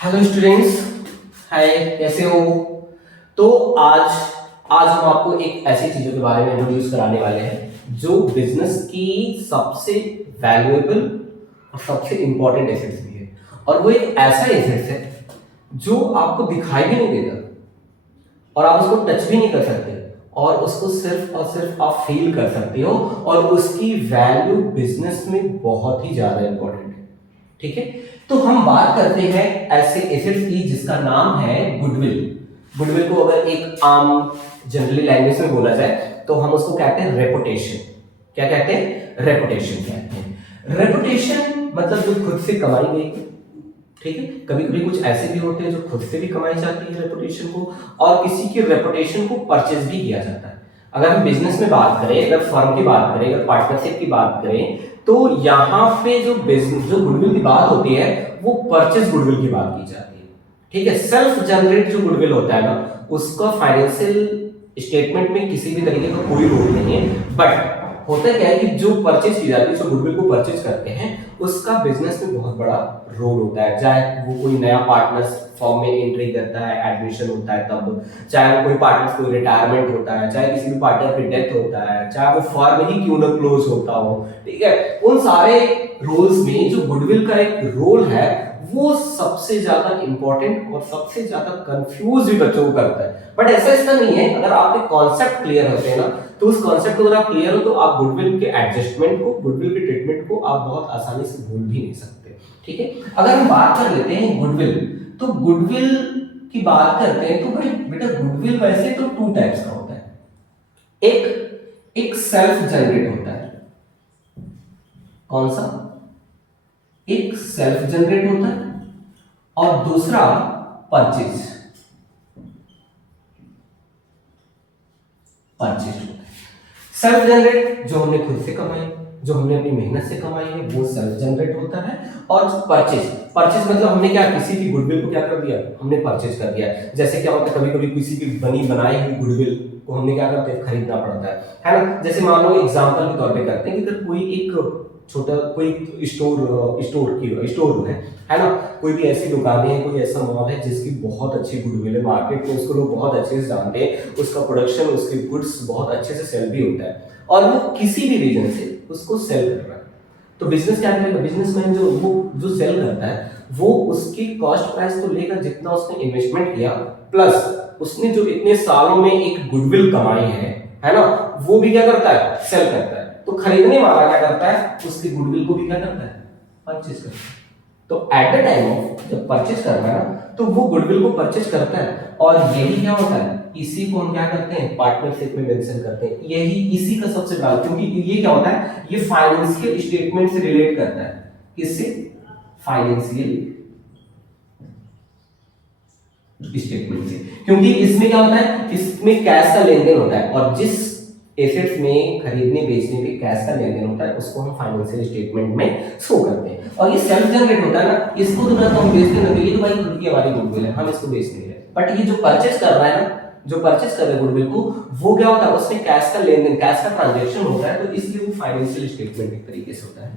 Hello students. हाय, कैसे हो? तो आज आज हम आपको एक ऐसी चीजों के बारे में इंट्रोड्यूस कराने वाले हैं जो बिजनेस की सबसे वैल्यूएबल और सबसे इंपॉर्टेंट एसेट्स भी है। और वो एक ऐसा एसेट्स है जो आपको दिखाई भी नहीं देता और आप उसको टच भी नहीं कर सकते, और उसको सिर्फ और सिर्फ आप फील कर सकते हो, और उसकी वैल्यू बिजनेस में बहुत ही ज्यादा इंपॉर्टेंट है। ठीक है, तो हम बात करते हैं ऐसे एसेट्स की जिसका नाम है गुडविल। गुडविल को अगर एक आम जनरली लैंग्वेज में बोला जाए तो हम उसको कहते हैं रेपुटेशन। क्या कहते हैं? रेपुटेशन कहते हैं। रेपुटेशन मतलब जो खुद से कमाई गई। ठीक है, कभी कभी कुछ ऐसे भी होते हैं जो खुद से भी कमाई जाती है रेपुटेशन को, और किसी की रेपुटेशन को परचेज भी किया जाता है। अगर हम बिजनेस में बात करें, अगर फर्म की बात करें, अगर पार्टनरशिप की बात करें, तो यहाँ पे जो बिजनेस जो गुडविल की बात होती है वो परचेज गुडविल की बात की जाती है। ठीक है, सेल्फ जनरेट जो गुडविल होता है ना, उसका फाइनेंशियल स्टेटमेंट में किसी भी तरीके का कोई रोल नहीं है। बट होता क्या है कि जो परचेज की जाती है, जो गुडविल को परचेज करते हैं, उसका बिजनेस में बहुत बड़ा रोल होता है। चाहे वो कोई नया पार्टनर्स फॉर्म में एंट्री करता है, एडमिशन होता है तब, चाहे वो कोई पार्टनर कोई रिटायरमेंट होता है, चाहे किसी भी पार्टनर की डेथ होता है, चाहे वो फर्म ही क्यों ना क्लोज होता हो। ठीक है, उन सारे रोल्स में जो गुडविल का एक रोल है वो सबसे ज्यादा इंपॉर्टेंट और सबसे ज्यादा कंफ्यूज भी बच्चों को करता है। बट ऐसा इसका नहीं है। अगर आपके कॉन्सेप्ट क्लियर होते हैं ना, तो उस कॉन्सेप्ट को अगर आप क्लियर हो तो आप गुडविल के एडजस्टमेंट को, गुडविल के ट्रीटमेंट को आप बहुत आसानी से भूल भी नहीं सकते। ठीक है, अगर हम बात कर लेते हैं गुडविल, तो गुडविल की बात करते हैं तो भाई बेटा गुडविल वैसे तो टू टाइप्स का होता है। एक सेल्फ जनरेट होता है। कौन सा? एक सेल्फ जनरेट होता है, और दूसरा परचेज परचेज होता है। सेल्फ जनरेट जो हमने खुद से कमाई, जो हमने अपनी मेहनत से कमाई है, वो सेल्फ जनरेट होता है। और परचेज परचेज मतलब हमने क्या, किसी की गुडविल को क्या कर दिया, हमने परचेज कर दिया। जैसे क्या होता है, कभी कभी किसी की बनी बनाई हुई गुडविल को हमने क्या करते हैं, खरीदना पड़ता है ना। जैसे मान लो एग्जांपल के तौर पे करते हैं कि अगर कोई एक छोटा कोई स्टोर है ना, कोई भी ऐसी दुकानें हैं, कोई ऐसा मॉल है जिसकी बहुत अच्छी गुडविल है, मार्केट में उसको लोग बहुत अच्छे से जानते हैं, उसका प्रोडक्शन, उसके गुड्स बहुत अच्छे से सेल भी होता है, और वो किसी भी रीजन से उसको सेल कर रहा है। तो बिजनेस क्या करेगा, बिजनेसमैन जो सेल करता है वो उसकी कॉस्ट प्राइस तो लेकर जितना उसने इन्वेस्टमेंट किया, प्लस उसने जो इतने सालों में एक गुडविल कमाई है ना, वो भी क्या करता है, सेल करता है। तो खरीदने वाला क्या करता है, उसकी गुडविल को भी क्या करता है, परचेज करता है। तो एट द टाइम ऑफ जब परचेज करता है ना, तो वो गुडविल को परचेज करता है, और यही क्या होता है, इसी को हम क्या करते हैं, पार्टनरशिप में मेंशन करते हैं। यही इसी का सबसे बड़ा, क्योंकि ये क्या होता है, ये फाइनेंशियल स्टेटमेंट से रिलेट करता है। किससे? फाइनेंशियल स्टेटमेंट से। क्योंकि इसमें क्या होता है, इसमें कैश का लेन देन होता है, और जिस एसेट्स में खरीदने बेचने पे कैश का लेन देन होता है उसको हम फाइनेंशियल स्टेटमेंट में शो करते हैं। और ये सेल्फ जनरेट होता है ना, इसको तो ना तो हम बेचते ना, ये तो भाई खुद की हमारी गुडविल है, हम इसको बेच नहीं रहे। बट ये जो परचेज कर रहा है ना, जो परचेज कर रहे हैं गुडविल को, वो क्या होता है, उसमें कैश का लेन देन, कैश का ट्रांजैक्शन होता है, तो इसलिए वो फाइनेंशियल स्टेटमेंट एक तरीके से होता है।